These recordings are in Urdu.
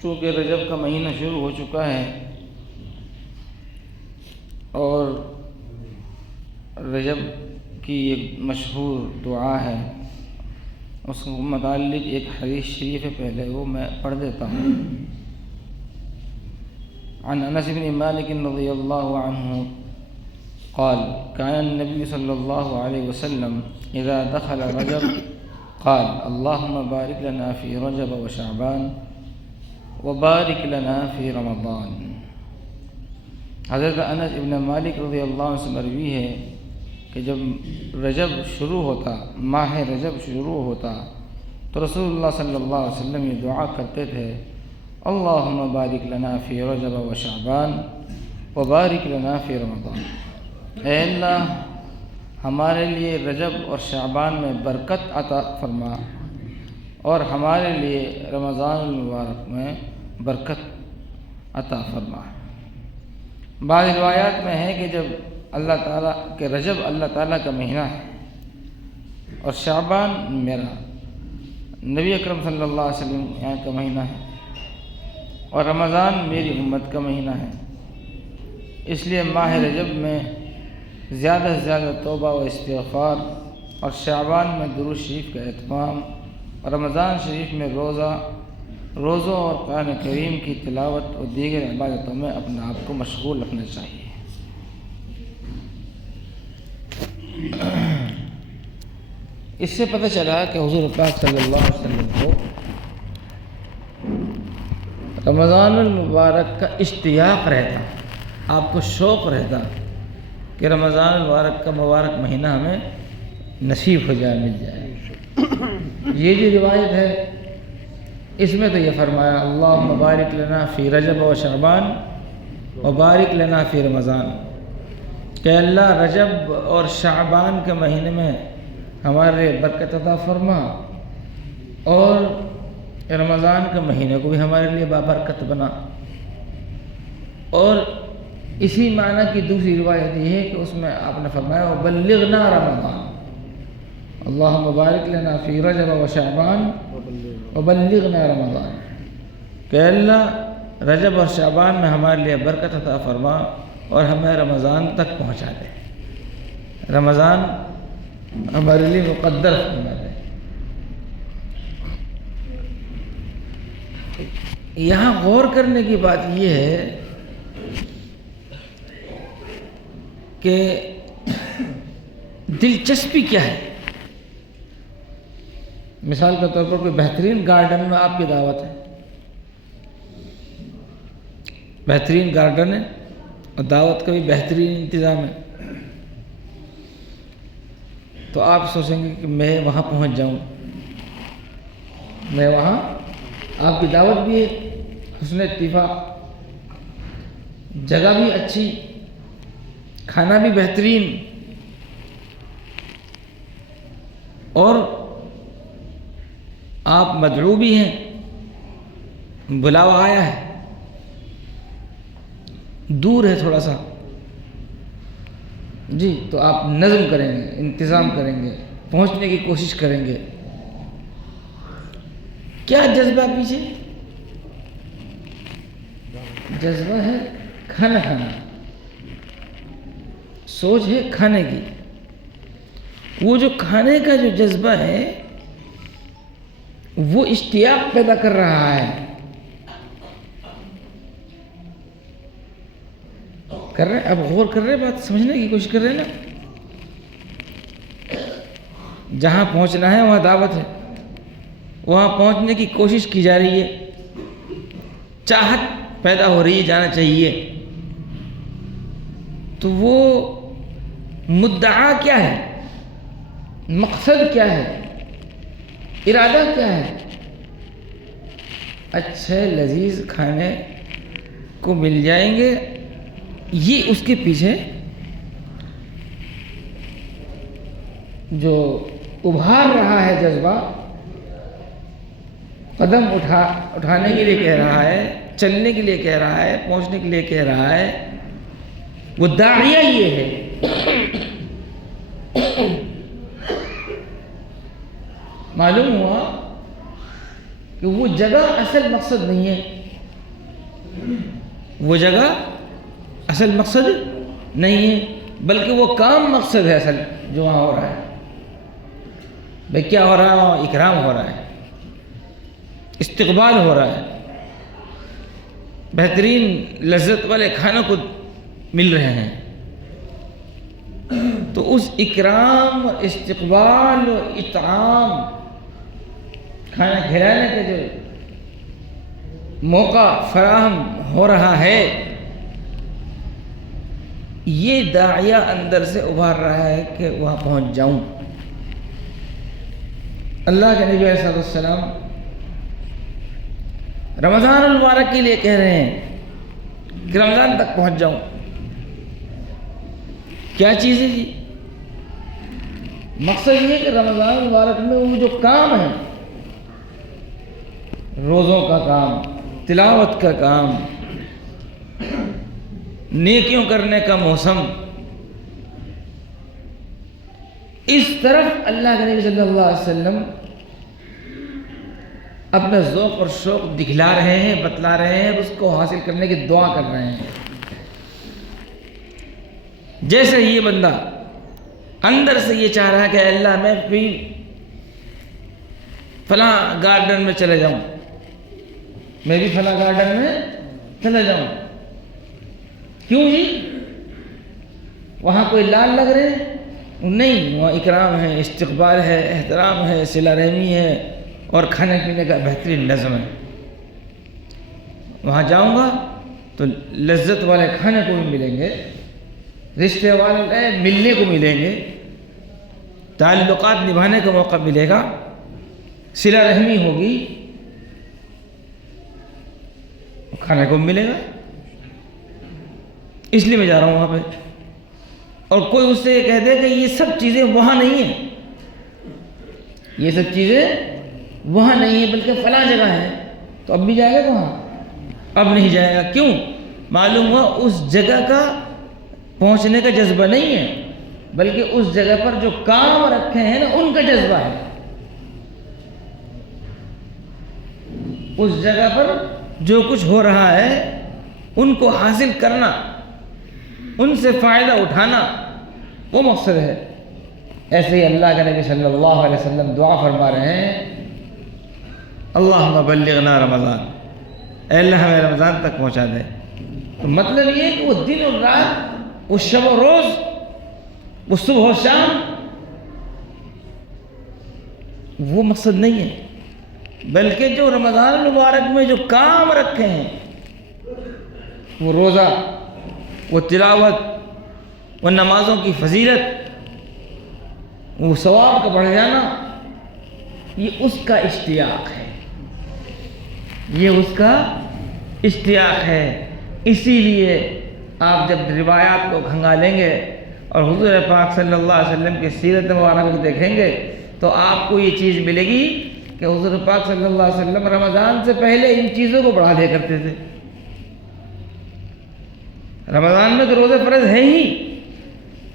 چونکہ رجب کا مہینہ شروع ہو چکا ہے اور رجب کی ایک مشہور دعا ہے، اس کو متعلق ایک حدیث شریف ہے، پہلے وہ میں پڑھ دیتا ہوں۔ عن انس بن مالک رضی اللہ عنہ قال كان النبي صلى الله عليه وسلم اذا دخل رجب قال اللهم بارك لنا في رجب وشعبان وبارك لنا في رمضان۔ حضرت انس ابن مالک رضی اللہ عنہ سے مروی ہے کہ جب رجب شروع ہوتا، ماہ رجب شروع ہوتا تو رسول اللہ صلی اللہ علیہ وسلم یہ دعا کرتے تھے، اللہم بارک لنا فی رجب و شعبان وبارک لنا فی رمضان۔ اے اللہ ہمارے لیے رجب اور شعبان میں برکت عطا فرما اور ہمارے لیے رمضان المبارک میں برکت عطا فرما۔ بعض روایات میں ہے کہ جب اللہ تعالیٰ کہ رجب اللہ تعالیٰ کا مہینہ ہے اور شعبان میرا نبی اکرم صلی اللہ علیہ وسلم یہاں کا مہینہ ہے اور رمضان میری امت کا مہینہ ہے، اس لیے ماہ رجب میں زیادہ سے زیادہ توبہ و استغفار اور شعبان میں درود شریف کا اہتمام اور رمضان شریف میں روزوں اور قرآن کریم کی تلاوت اور دیگر عبادتوں میں اپنے آپ کو مشغول رکھنا چاہیے۔ اس سے پتہ چلا کہ حضور پاک صلی اللہ علیہ وسلم کو رمضان المبارک کا اشتیاق رہتا، آپ کو شوق رہتا کہ رمضان المبارک کا مبارک مہینہ ہمیں نصیب ہو جائے، مل جائے۔ یہ جو روایت ہے اس میں تو یہ فرمایا اللہم بارک لنا فی رجب و شعبان و بارک لنا فی رمضان، کہ اللہ رجب اور شعبان کے مہینے میں ہمارے برکت عطا فرما اور رمضان کے مہینے کو بھی ہمارے لیے بابرکت بنا۔ اور اسی معنی کی دوسری روایت یہ ہے کہ اس میں آپ نے فرمایا وبلغنا رمضان، اللہم بارک لنا فی رجب و شعبان وبلغنا رمضان، کہ اللہ رجب اور شعبان میں ہمارے لیے برکت عطا فرما اور ہمیں رمضان تک پہنچا دے، رمضان ہمارے لیے مقدر فرما دے۔ یہاں غور کرنے کی بات یہ ہے کہ دلچسپی کیا ہے۔ مثال کے طور پر کوئی بہترین گارڈن میں آپ کی دعوت ہے، بہترین گارڈن ہے اور دعوت کا بھی بہترین انتظام ہے، تو آپ سوچیں گے کہ میں وہاں پہنچ جاؤں، میں وہاں، آپ کی دعوت بھی ہے، حسن اتفاق، جگہ بھی اچھی، کھانا بھی بہترین، اور آپ مدعو بھی ہیں، بلاوا آیا ہے، دور ہے تھوڑا سا، جی تو آپ نظم کریں گے، انتظام کریں گے، پہنچنے کی کوشش کریں گے۔ کیا جذبہ پیچھے؟ جذبہ ہے کھانا کھانا، سوچ ہے کھانے کی۔ وہ جو کھانے کا جو جذبہ ہے وہ اشتیاق پیدا کر رہا ہے، کر رہے ہیں، اب غور کر رہے ہیں، بات سمجھنے کی کوشش کر رہے ہیں نا۔ جہاں پہنچنا ہے وہاں دعوت ہے، وہاں پہنچنے کی کوشش کی جا رہی ہے، چاہت پیدا ہو رہی ہے، جانا چاہیے۔ تو وہ مدعا کیا ہے، مقصد کیا ہے، ارادہ کیا ہے؟ اچھے لذیذ کھانے کو مل جائیں گے، یہ اس کے پیچھے جو ابھار رہا ہے جذبہ، قدم اٹھانے کے لیے کہہ رہا ہے، چلنے کے لیے کہہ رہا ہے، پہنچنے کے لیے کہہ رہا ہے، وہ داعیہ یہ ہے۔ معلوم ہوا کہ وہ جگہ اصل مقصد نہیں ہے، وہ جگہ اصل مقصد نہیں ہے، بلکہ وہ کام مقصد ہے اصل جو وہاں ہو رہا ہے۔ بھئی کیا ہو رہا ہے؟ اکرام ہو رہا ہے، استقبال ہو رہا ہے، بہترین لذت والے کھانوں کو مل رہے ہیں۔ تو اس اکرام اور استقبال اور اطعام، کھانا کھلانے کے جو موقع فراہم ہو رہا ہے، یہ داعیہ اندر سے ابھار رہا ہے کہ وہاں پہنچ جاؤں۔ اللہ کے نبی علیہ السلام رمضان المبارک کے لیے کہہ رہے ہیں کہ رمضان تک پہنچ جاؤں۔ کیا چیز ہے جی؟ مقصد یہ ہے کہ رمضان المبارک میں وہ جو کام ہے، روزوں کا کام، تلاوت کا کام، نیکیوں کرنے کا موسم، اس طرف اللہ کے نبی صلی اللہ علیہ وسلم اپنا ذوق اور شوق دکھلا رہے ہیں، بتلا رہے ہیں، اس کو حاصل کرنے کی دعا کر رہے ہیں۔ جیسے یہ بندہ اندر سے یہ چاہ رہا ہے کہ اللہ میں بھی فلاں گارڈن میں چلے جاؤں، میں بھی فلاں گارڈن میں چلے جاؤں۔ کیوں جی؟ وہاں کوئی لال لگ رہے ہیں؟ نہیں، وہاں اکرام ہے، استقبال ہے، احترام ہے، صلہ رحمی ہے اور کھانے پینے کا بہترین نظم ہے۔ وہاں جاؤں گا تو لذت والے کھانے کو بھی ملیں گے، رشتے والے ملنے کو ملیں گے، تعلقات نبھانے کا موقع ملے گا، صلہ رحمی ہوگی، کھانے کو ملے گا۔ اس لیے میں جا رہا ہوں وہاں پہ۔ اور کوئی اس سے یہ کہہ دے کہ یہ سب چیزیں وہاں نہیں ہیں، یہ سب چیزیں وہاں نہیں ہیں بلکہ فلاں جگہ ہے، تو اب بھی جائے گا وہاں؟ اب نہیں جائے گا۔ کیوں؟ معلوم ہوا اس جگہ کا پہنچنے کا جذبہ نہیں ہے، بلکہ اس جگہ پر جو کام رکھے ہیں نا ان کا جذبہ ہے۔ اس جگہ پر جو کچھ ہو رہا ہے ان کو حاصل کرنا، ان سے فائدہ اٹھانا، وہ مقصد ہے۔ ایسے ہی اللہ کے نبی صلی اللہ علیہ وسلم دعا فرما رہے ہیں، اللہم بلغنا رمضان، اے اللہ ہمیں رمضان تک پہنچا دے۔ تو مطلب یہ ہے کہ وہ دن اور رات، وہ شب و روز، وہ صبح و شام، وہ مقصد نہیں ہے، بلکہ جو رمضان المبارک میں جو کام رکھے ہیں، وہ روزہ، وہ تلاوت، وہ نمازوں کی فضیلت، وہ ثواب کا بڑھ جانا، یہ اس کا اشتیاق ہے، یہ اس کا اشتیاق ہے۔ اسی لیے آپ جب روایات کو کھنگالیں گے اور حضور پاک صلی اللہ علیہ وسلم کی سیرت مبارکہ کو دیکھیں گے تو آپ کو یہ چیز ملے گی کہ حضور پاک صلی اللہ علیہ وسلم رمضان سے پہلے ان چیزوں کو بڑھا دیا کرتے تھے۔ رمضان میں تو روزے فرض ہے ہی،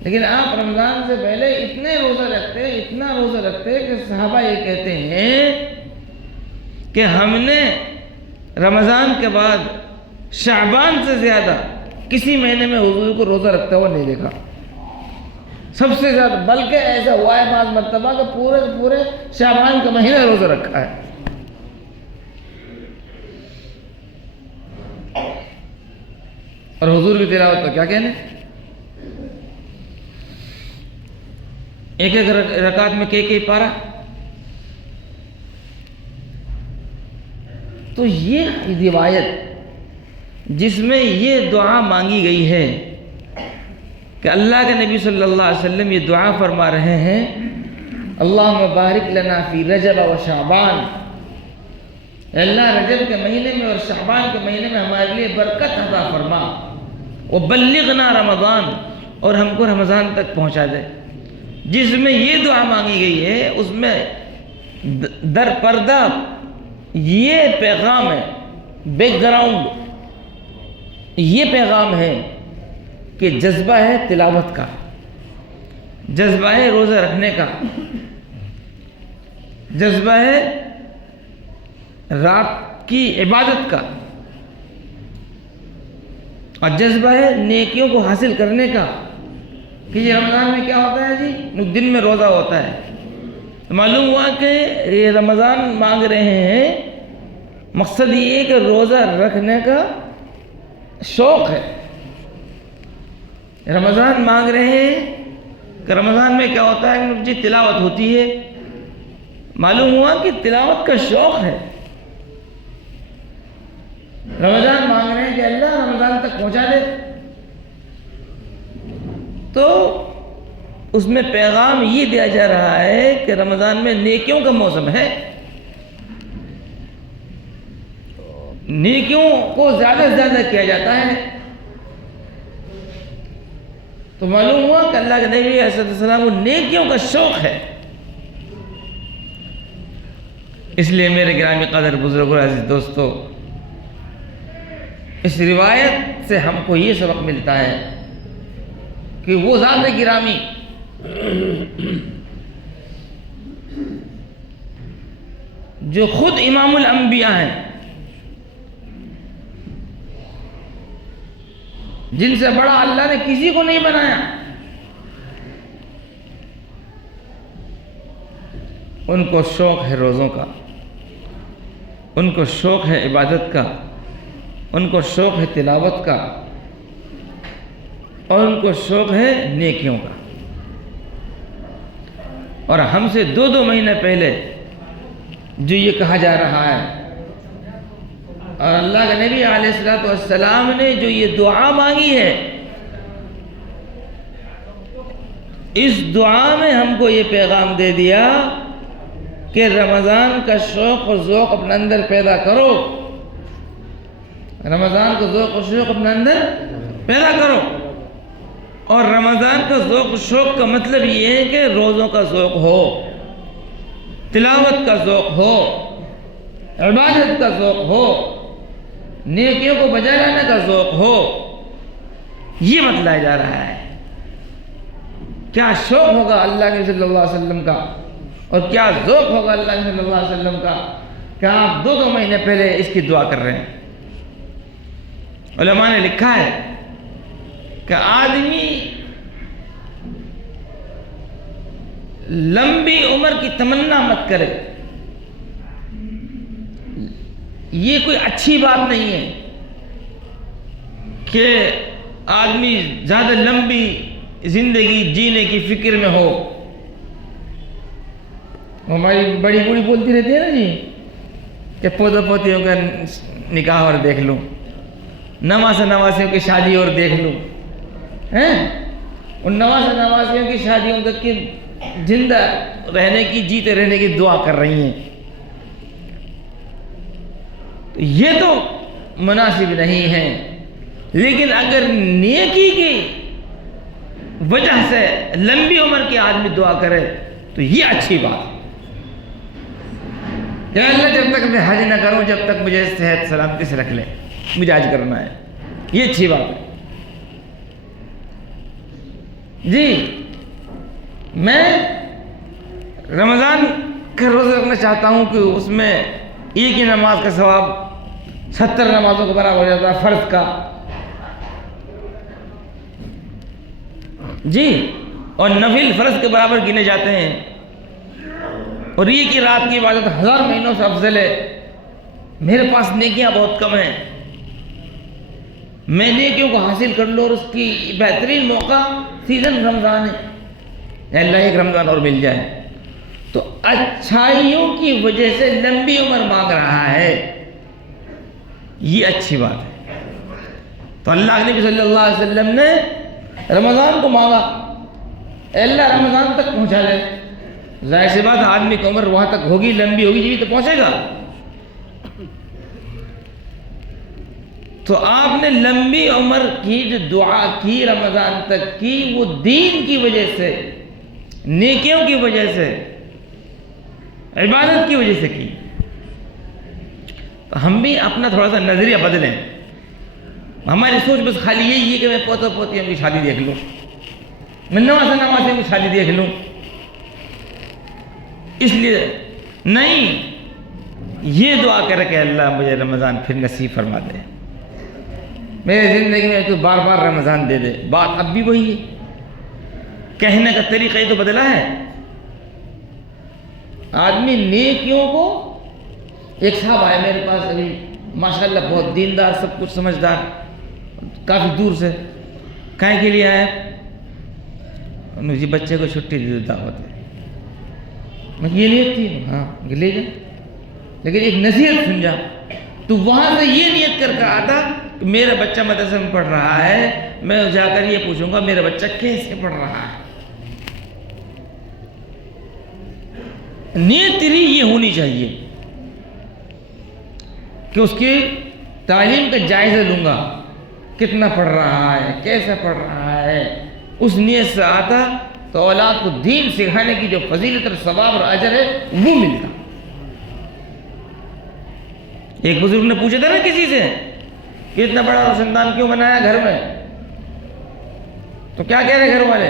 لیکن آپ رمضان سے پہلے اتنے روزہ رکھتے، اتنا روزہ رکھتے کہ صحابہ یہ کہتے ہیں کہ ہم نے رمضان کے بعد شعبان سے زیادہ کسی مہینے میں حضور کو روزہ رکھتا ہوا نہیں دیکھا، سب سے زیادہ۔ بلکہ ایسا ہوا ہے بعض مرتبہ کہ پورے شعبان کا مہینہ روزہ رکھا ہے۔ اور حضور کی تلاوت کا کیا کہنے؟ ایک ایک رکعت میں کئی پارہ۔ تو یہ روایت جس میں یہ دعا مانگی گئی ہے کہ اللہ کے نبی صلی اللہ علیہ وسلم یہ دعا فرما رہے ہیں، اللہم بارک لنا فی رجب و شعبان، اے اللہ رجب کے مہینے میں اور شعبان کے مہینے میں ہمارے لیے برکت عطا فرما، وبلغنا رمضان، اور ہم کو رمضان تک پہنچا دے۔ جس میں یہ دعا مانگی گئی ہے اس میں در پردہ یہ پیغام ہے، بیک گراؤنڈ یہ پیغام ہے کہ جذبہ ہے تلاوت کا، جذبہ ہے روزہ رکھنے کا، جذبہ ہے رات کی عبادت کا، اور جذبہ ہے نیکیوں کو حاصل کرنے کا کہ یہ رمضان میں کیا ہوتا ہے جی، دن میں روزہ ہوتا ہے. معلوم ہوا کہ یہ رمضان مانگ رہے ہیں، مقصد یہ ہے کہ روزہ رکھنے کا شوق ہے. رمضان مانگ رہے ہیں کہ رمضان میں کیا ہوتا ہے جی، تلاوت ہوتی ہے. معلوم ہوا کہ تلاوت کا شوق ہے. رمضان مانگ رہے ہیں کہ اللہ رمضان تک پہنچا دے. تو اس میں پیغام یہ دیا جا رہا ہے کہ رمضان میں نیکیوں کا موسم ہے، نیکیوں کو زیادہ سے زیادہ کیا جاتا ہے. تو معلوم ہوا کہ اللہ کے نبی علیہ السلام کو نیکیوں کا شوق ہے. اس لیے میرے گرامی قدر بزرگوں عزیز دوستو، اس روایت سے ہم کو یہ سبق ملتا ہے کہ وہ ذات گرامی جو خود امام الانبیاء ہیں، جن سے بڑا اللہ نے کسی کو نہیں بنایا، ان کو شوق ہے روزوں کا، ان کو شوق ہے عبادت کا، ان کو شوق ہے تلاوت کا، اور ان کو شوق ہے نیکیوں کا. اور ہم سے 2 مہینے پہلے جو یہ کہا جا رہا ہے، اور اللہ کے نبی علیہ السلام نے جو یہ دعا مانگی ہے، اس دعا میں ہم کو یہ پیغام دے دیا کہ رمضان کا شوق اور ذوق اپنے اندر پیدا کرو. رمضان کا ذوق و شوق اپنے اندر پیدا کرو. اور رمضان کا ذوق و شوق کا مطلب یہ ہے کہ روزوں کا ذوق ہو، تلاوت کا ذوق ہو، عبادت کا ذوق ہو، نیکیوں کو بجا لانے کا ذوق ہو. یہ بتلایا جا رہا ہے. کیا شوق ہوگا اللہ کے صلی اللہ علیہ وسلم کا، اور کیا ذوق ہوگا اللہ کے صلی اللہ علیہ وسلم کا کہ آپ 2 مہینے پہلے اس کی دعا کر رہے ہیں. علماء نے لکھا ہے کہ آدمی لمبی عمر کی تمنا مت کرے. یہ کوئی اچھی بات نہیں ہے کہ آدمی زیادہ لمبی زندگی جینے کی فکر میں ہو. ہماری بڑی بوڑھی بولتی رہتی ہے نا جی کہ پوتا پوتیوں کا نکاح اور دیکھ لوں، نواسہ نواسیوں کی شادی اور دیکھ لوں. ان نواسہ نواسیوں کی شادیوں تک کی زندہ رہنے کی، جیتے رہنے کی دعا کر رہی ہیں. یہ تو مناسب نہیں ہے. لیکن اگر نیکی کی وجہ سے لمبی عمر کے آدمی دعا کرے تو یہ اچھی بات ہے کہ اللہ جب تک میں حج نہ کروں جب تک مجھے صحت سلامتی سے رکھ لے، مجھے حج کرنا ہے. یہ اچھی بات ہے. جی میں رمضان کا روزہ رکھنا چاہتا ہوں کہ اس میں ایک ہی نماز کا ثواب 70 نمازوں کے برابر ہو جاتا ہے، فرض کا. جی اور نفل فرض کے برابر گنے جاتے ہیں. اور ایک ہی رات کی عبادت 1000 مہینوں سے افضل ہے. میرے پاس نیکیاں بہت کم ہیں، میں نیکیوں کو حاصل کر لوں. اور اس کی بہترین موقع سیزن رمضان ہے، اللہ ایک رمضان اور مل جائے. تو اچھائیوں کی وجہ سے لمبی عمر مانگ رہا ہے، یہ اچھی بات ہے. تو اللہ کے نبی صلی اللہ علیہ وسلم نے رمضان کو مانگا، اے اللہ رمضان تک پہنچا دے. ظاہر سی بات آدمی کی عمر وہاں تک ہوگی، لمبی ہوگی جبھی تو پہنچے گا. تو آپ نے لمبی عمر کی جو دعا کی رمضان تک کی، وہ دین کی وجہ سے، نیکیوں کی وجہ سے، عبادت کی وجہ سے کی. تو ہم بھی اپنا تھوڑا سا نظریہ بدلیں. ہماری سوچ بس خالی یہی ہے کہ میں پوتا پوتیوں کی شادی دیکھ لوں، میں نواسہ نواسیوں کی شادی دیکھ لوں. اس لیے نہیں، یہ دعا کرے کہ اللہ مجھے رمضان پھر نصیب فرما دے. میرے زندگی میں تو بار بار رمضان دے دے. بات اب بھی وہی ہے, کہنے کا طریقہ ہی تو بدلا ہے. آدمی نیکیوں کو, ایک صاحب آئے میرے پاس ابھی ماشاءاللہ بہت دیندار, سب کچھ سمجھدار, کافی دور سے, کہیں کے لیے آئے, مجھے بچے کو چھٹی دے دو, دعوت ہے. میں یہ نیت تھی, ہاں لے جا, لیکن ایک نصیحت سن جا. تو وہاں سے یہ نیت کر آتا کہ میرا بچہ مدرسے میں پڑھ رہا ہے, میں جا کر یہ پوچھوں گا میرا بچہ کیسے پڑھ رہا ہے. نیت تیری یہ ہونی چاہیے کہ اس کی تعلیم کا جائزہ لوں گا, کتنا پڑھ رہا ہے, کیسا پڑھ رہا ہے. اس نیت سے آتا تو اولاد کو دین سکھانے کی جو فضیلت اور ثواب اور اجر ہے وہ ملتا. ایک بزرگ نے پوچھا تھا نا کسی سے کہ اتنا بڑا روشن دان کیوں بنایا گھر میں, تو کیا کہہ رہے گھر والے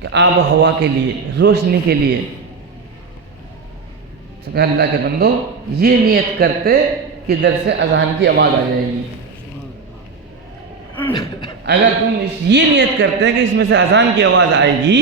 کہ آب و ہوا کے لیے, روشنی کے لیے. تو کہا اللہ کے بندو یہ نیت کرتے کہ ادھر سے اذان کی آواز آ جائے گی. اگر تم یہ نیت کرتے کہ اس میں سے اذان کی آواز آئے گی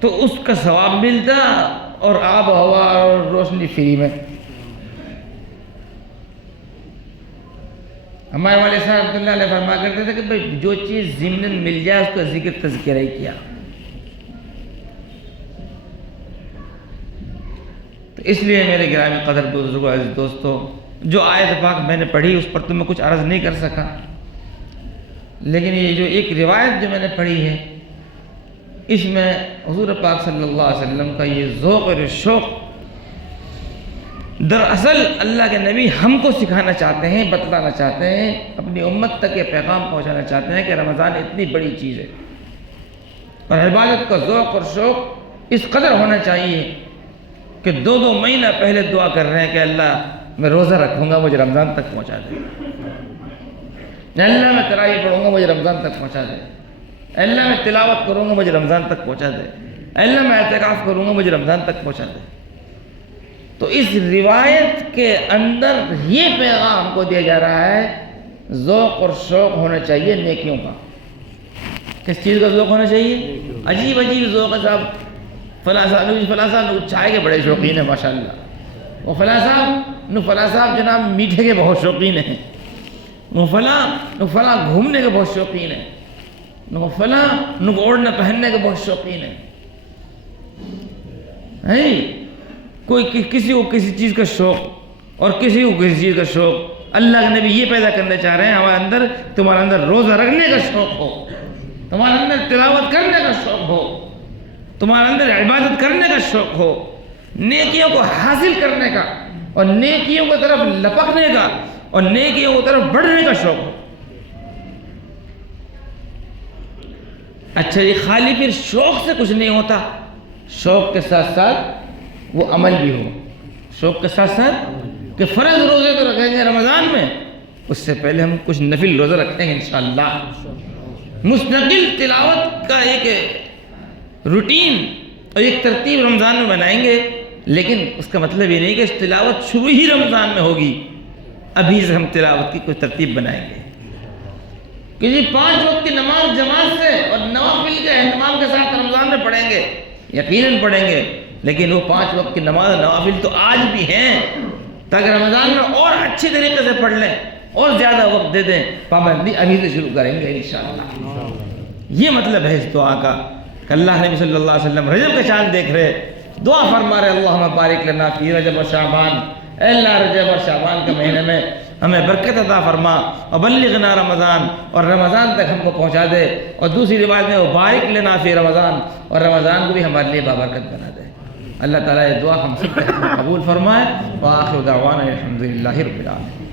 تو اس کا ثواب ملتا اور آب و ہوا اور روشنی فری میں. ہمارے والد صاحب رحمۃ اللہ علیہ فرما کرتے تھے کہ بھائی جو چیز ضمناً مل جائے اس کا ذکر تذکرہ ہی کیا. تو اس لیے میرے گرامی قدر بزرگوں عزیز دوستو, جو آیت پاک میں نے پڑھی اس پر تو میں کچھ عرض نہیں کر سکا, لیکن یہ جو ایک روایت جو میں نے پڑھی ہے اس میں حضور پاک صلی اللہ علیہ وسلم کا یہ ذوق اور شوق, دراصل اللہ کے نبی ہم کو سکھانا چاہتے ہیں, بتلانا چاہتے ہیں, اپنی امت تک یہ پیغام پہنچانا چاہتے ہیں کہ رمضان اتنی بڑی چیز ہے اور عبادت کا ذوق اور شوق اس قدر ہونا چاہیے کہ 2 مہینہ پہلے دعا کر رہے ہیں کہ اللہ میں روزہ رکھوں گا, مجھے رمضان تک پہنچا دے. اللہ میں تراویح پڑھوں گا, مجھے رمضان تک پہنچا دے. اللہ میں تلاوت کروں گا, مجھے رمضان تک پہنچا دے. اللہ میں اعتکاف کروں گا, مجھے رمضان تک پہنچا دے. تو اس روایت کے اندر یہ پیغام کو دیا جا رہا ہے, ذوق اور شوق ہونا چاہیے نیکیوں کا. کس چیز کا ذوق ہونا چاہیے؟ عجیب عجیب ذوق ہے صاحب. فلاں صاحب چائے کے بڑے شوقین ہیں ماشاءاللہ, وہ فلاں صاحب جناب میٹھے کے بہت شوقین ہیں, وہ فلاں گھومنے کے بہت شوقین ہیں, وہ فلاں اوڑھنا پہننے کے بہت شوقین ہیں. کوئی کسی کو کسی چیز کا شوق اور کسی کو کسی چیز کا شوق. اللہ کے نبی یہ پیدا کرنا چاہ رہے ہیں تمہارے اندر روزہ رکھنے کا شوق ہو, تمہارے اندر تلاوت کرنے کا شوق ہو, تمہارے اندر عبادت کرنے کا شوق ہو, نیکیوں کو حاصل کرنے کا اور نیکیوں کی طرف لپکنے کا اور نیکیوں کی طرف بڑھنے کا شوق ہو. اچھا یہ خالی پھر شوق سے کچھ نہیں ہوتا, شوق کے ساتھ ساتھ وہ عمل بھی ہو. شوق کے ساتھ ساتھ کہ فرض روزے تو رکھیں گے رمضان میں, اس سے پہلے ہم کچھ نفل روزہ رکھیں گے انشاءاللہ. مستقل تلاوت کا ایک روٹین اور ایک ترتیب رمضان میں بنائیں گے, لیکن اس کا مطلب یہ نہیں کہ اس تلاوت شروع ہی رمضان میں ہوگی. ابھی سے ہم تلاوت کی کوئی ترتیب بنائیں گے کہ جی 5 وقت کی نماز جماعت سے اور نوافل کے اہتمام کے ساتھ رمضان میں پڑھیں گے, یقیناً پڑھیں گے, لیکن وہ 5 وقت کی نماز نوافل تو آج بھی ہیں تاکہ رمضان میں اور اچھی طریقے سے پڑھ لیں اور زیادہ وقت دے دیں. پابندی ابھی سے شروع کریں گے انشاءاللہ. یہ مطلب ہے اس دعا کا کہ اللہ نبی صلی اللہ علیہ وسلم رجب کا چاند دیکھ رہے, دعا فرما رہے اللہم بارک لنا فی رجب و شعبان, اے اللہ رجب اور شعبان کے مہینے میں ہمیں برکت عطا فرما, اور بلغنا رمضان, اور رمضان تک ہم کو پہنچا دے. اور دوسری روایت میں وہ بارک لنا فی رمضان, اور رمضان کو بھی ہمارے لیے بابرکت بنا دے. اللہ تعالیٰ یہ دعا ہم سب کے قبول فرمائے. وآخر دعوانا الحمدللہ رب العالمین.